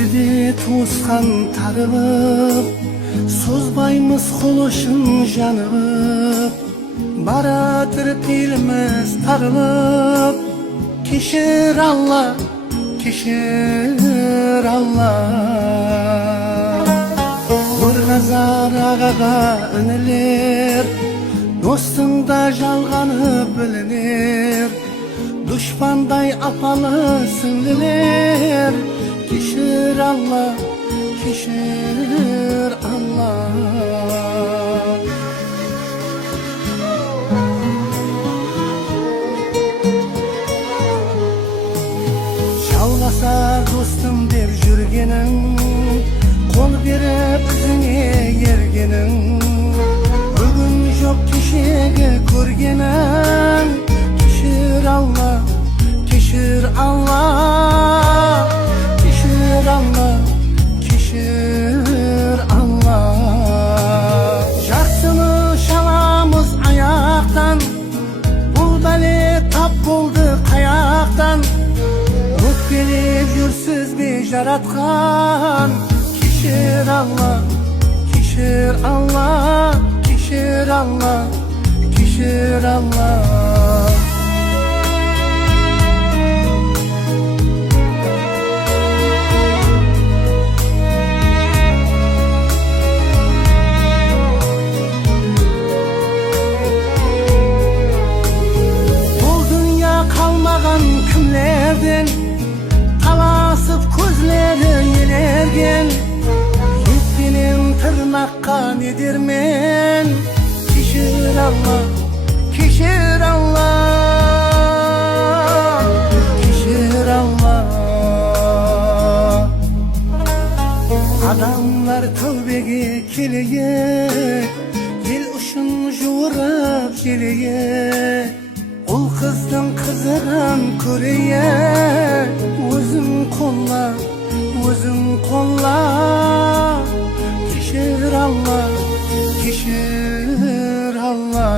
кешіде туысқан тарығып, созбаймыз қол ұшын жанығып, баратыр пейіліміз тарылып. Кешір Алла, кешір Алла. Нұрғазар ағаға інілер, достың да жалғаны білінер. Дұшпандай апалы сіңлілер. Кешір Алла, кешір Алла. Жалғаса достым деп жүргенің, қол беріп ізіңе ергенің, бүгін жоқ кешегі көргенің. Кешір Алла, кешір Алла. Кешір Алла, кешір Алла. Жақсыны шаламыз аяқтан, бұл бәле тап болды қаяқтан. Өкпелеп жүрсіз бе жаратқан. Кешір Алла, кешір Алла. Кешір Алла, кешір Алла. Бұл дүния қалмаған кімлерден, таласып көзлері елерген. Етпенен тырнаққа не дермен. Кешір Алла, кешір Алла. Кешір Алла. Адамдар тәубеге келеге, ел ұшын жуырып желеге. Ол қыздың қызығын көрейе. Өзің қолла, өзің қолла. Кешір Алла, кешір Алла.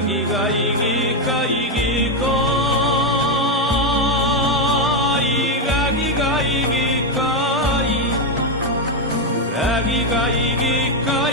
아기가 이기까 이기까 이가기가 이기까 아기가 이기까